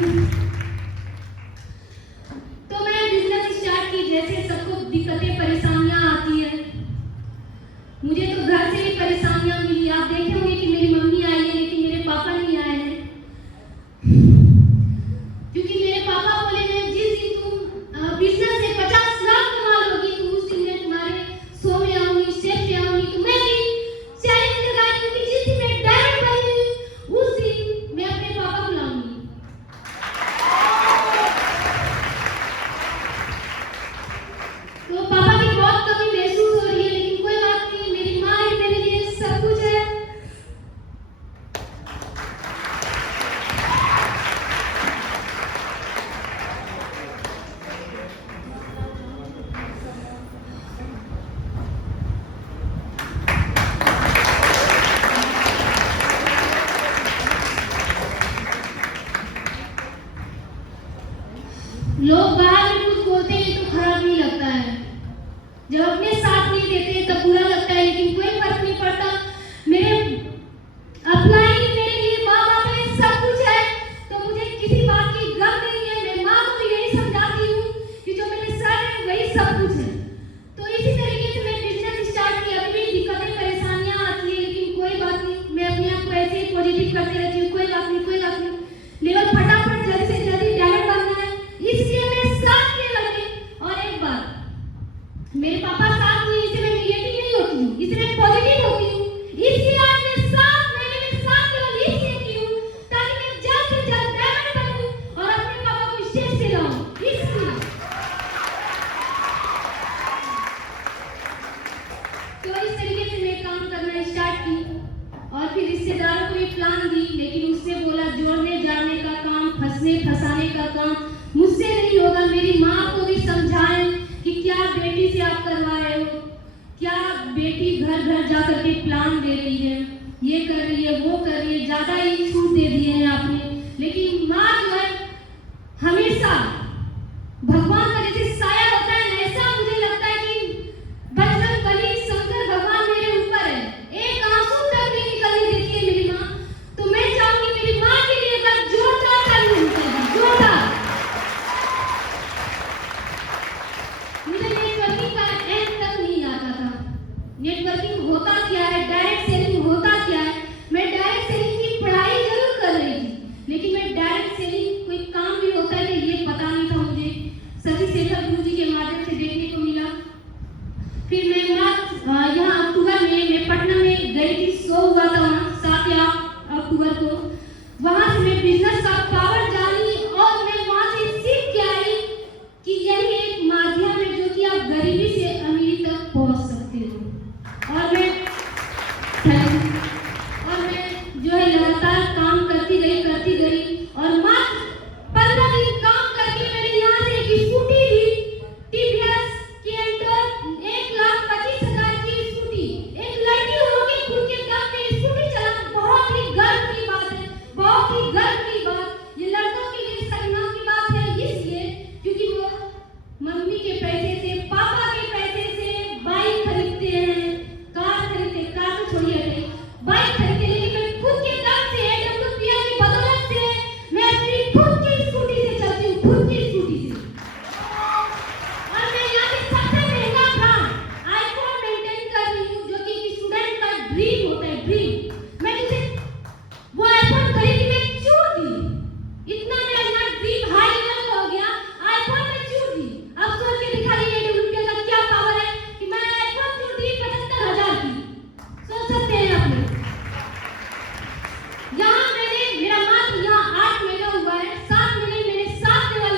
तो मैं business start की, जैसे सबको दिक्कतें परेशानियां आती है, मुझे तो घर से भी परेशानियां मिली। आप देखे होंगे कि मेरी मम्मी आई है लेकिन मेरे पापा नहीं आए हैं, क्योंकि मेरे पापा बोले हैं जिस दिन तुम बिजनेस से 50 लाख कमा लोगी तो उस दिन मैं तुम्हारे शो में आऊंगी, स्टेज पे आऊंगी। तो मैं भी चैलेंज लगाई हूं कि जिस दिन मैं डायरेक्ट बनी उस दिन मैं अपने पापा को लाऊंगी। तो पापा की बहुत कमी महसूस हो रही है, लेकिन कोई बात नहीं, मेरी माँ है, मेरे लिए सब कुछ है। लोग बाहर में कुछ बोलते हैं तो खराब नहीं लगता है, जब अपने साथ नहीं देते हैं तब बुरा लगता है, लेकिन कोई फर्क नहीं पड़ता। मेरे अपलाइन मेरे लिए माँ बाप है, सब कुछ है, तो मुझे किसी बात की गम नहीं है। मैं माँ को भी यही समझाती हूँ कि जो मेरे सर है वही सब कुछ है। तो इसी तरीके से मैं बिजनेस स्टार्ट किया। अभी भी दिक्कतें परेशानियां आती है, लेकिन कोई बात नहीं, मैं अपने आप को ऐसे ही पॉजिटिव करते रहती हूँ। कोई बात नहीं, कोई बात नहीं, लेवल फटाफट जल्दी से जल्दी डायरेक्ट बनना है, इसलिए मैं साथ लेवल में। और एक बात, मेरे पापा साथ में, इससे मैं नेगेटिव नहीं होती हूँ, इससे मैं पॉजिटिव होती हूँ। इसलिए आज मैं साथ लेवल इसलिए की हूँ ताकि मैं जल्द से जल्द डायमंड बनूं और अपने पापा को स्टेज पे लाऊं। इसलिए तो इस तरीके से मैं काम करना स्टार्ट की, और फिर रिश्तेदारों को भी प्लान दी, लेकिन उससे बोला जोड़ने जाने का काम, फंसने फंसाने का काम मुझसे नहीं होगा। मेरी माँ को भी समझाएं कि क्या बेटी से आप करवा रहे हो, क्या बेटी घर घर जा करके प्लान दे रही है, ये कर रही है, वो कर रही है, ज्यादा ही छूट दे दिए हैं आपने। लेकिन माँ जो है हमेशा भगवान का जैसे साया होता है, ऐसा मुझे लगता है कि बजरंग बली शंकर भगवान मेरे ऊपर है, एक आंसू तक नहीं निकलने देती है मेरी माँ। तो मैं चाहूंगी मेरी माँ के लिए बस जोरदार ताली होनी चाहिए, जोरदार। मुझे नेटवर्किंग का एंड तक नहीं आता था, नेटवर्किंग होता क्या है, डायरेक्ट सेलिंग होता क्या है। मैं डायरेक्ट सेलिंग की पढ़ाई जरूर कर रही थी, लेकिन मैं डायरेक्ट सेलिंग कोई काम भी होता है कि ये पता नहीं था मुझे। शशि शेखर गुरु जी के माध्यम से देखने को मिला। फिर मैं यहाँ अक्टूबर में मैं पटना में गई थी, शो हुआ था वहाँ 7 अक्टूबर को। वहाँ से मैं बिजनेस का पावर जानी और मैं वहाँ से सीख के आई कि यही एक माध्यम है जो कि आप गरीबी से अमीरी तक पहुँच सकते हो। और मैं जो है लगातार काम करती गई और मात्र 15 दिन काम करके मैंने यहाँ से एक स्कूटी ली, टीवीएस केंटर 1,25,000 की स्कूटी। एक लड़की हो के खुद के दम पे स्कूटी चलाना बहुत ही गर्व की बात है, बहुत ही गर्व की बात। ये लड़कों के लिए सम्मान की बात है, इसलिए क्योंकि वो मम्मी के पैसे से, पापा के पैसे से बाइक खरीदते हैं, कार खरीदते हैं, कार तो छोड़िए, बाइक खरीदते हैं, लेकिन मैं खुद के दम से AWPR की बदौलत से मैं अपनी खुद की स्कूटी से चलती हूँ, खुद की स्कूटी से। और मैं यहाँ पे सबसे महंगा ब्रांड आईफोन मेंटेन कर रही हूँ, जो कि स्टूडेंट का ड्रीम होता है, ड्रीम। मैं जिसे वो आईफोन खरीदी मैं छूट दी, इतना मेरा यहाँ ड्रीम हाई लेवल का हो गया, आईफोन में छूट दी। अब सोच के दिखाइए AWPR का क्या पावर है कि मैं आईफोन छूट दी 75,000 की, सोच सकते हैं आप लोग। यहाँ मैंने मेरा मात्र यहाँ 8 महीना हुआ है, 7 महीने मैंने 7 लेवल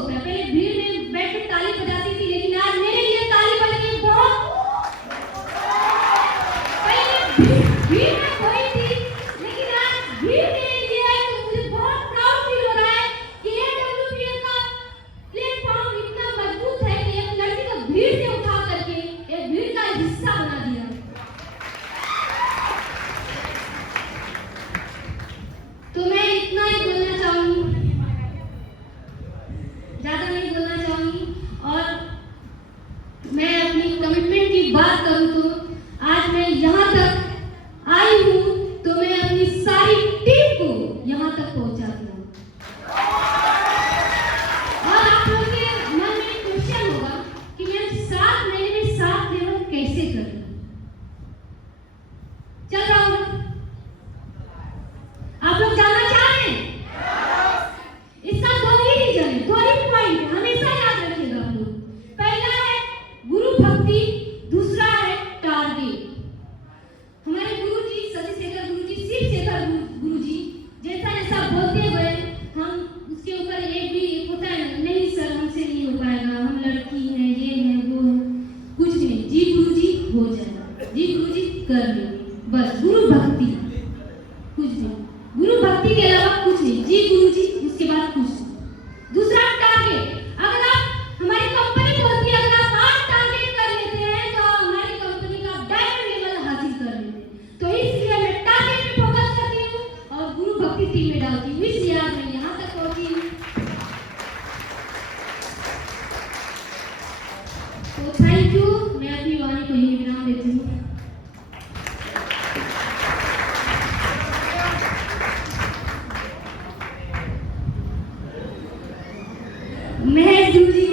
होता है। पहले भीड़ में बैठ कर ताली बजाती थी, लेकिन आज मेरे लिए ताली बजनी बहुत, पहले भीड़ में खोई थी, लेकिन आज भीड़ मेरे लिए है। तो मुझे बहुत प्राउड फील हो रहा है कि AWPL का प्लेटफॉर्म इतना मजबूत है कि एक लड़की को भीड़ से उठा करके एक भीड़ का हिस्सा बना दिया। तो मैं इतना ही बोलना चाहूंगी, ज्यादा नहीं बोलना चाहूंगी। और मैं अपनी कमिटमेंट की बात करूं तो आज मैं यहाँ तक आई हूँ तो मैं अपनी सारी टीम को यहाँ तक पहुँचाती हूँ। और आप लोगों के मन में क्वेश्चन होगा कि मैं 7 महीने में 7 लेवल कैसे करूँ? चल रहा हूँ। आप लोग जानना चाह रहे हैं? इसका 2 ही रीजन है, 2 ही पॉइंट हमेशा याद रखिएगा आप लोग। पहला है गुरु भक्ति, दूसरा है टारगेट। हमारे गुरु जी सती शेखर गुरु जी, शिव शेखर गुरु जी जैसा जैसा बोलते हुए हम उसके ऊपर एक भी होता है नहीं सर हमसे नहीं हो पाएगा, हम लड़की हैं, ये है वो है, कुछ नहीं। जी गुरु जी हो जाएगा, जी गुरु जी कर लेंगे, बस गुरु भक्ति, कुछ नहीं। गुरु भक्ति के अलावा कुछ नहीं, जी गुरु जी, उसके बाद कुछ नहीं। दूसरा टारगेट, अगर आप हमारी कंपनी बोलती है अगर आप 8 टारगेट कर लेते हैं तो हमारी कंपनी का डायमंड लेवल हासिल कर लेते हैं। तो इसलिए मैं टारगेट पे फोकस करती हूँ और गुरु भक्ति टीम में डालती हूँ, इसलिए आज मैं यहाँ तक पहुँची हूँ। तो थैंक यू, मैं अपनी वाणी को यही विराम देती हूँ। महेश गुरु जी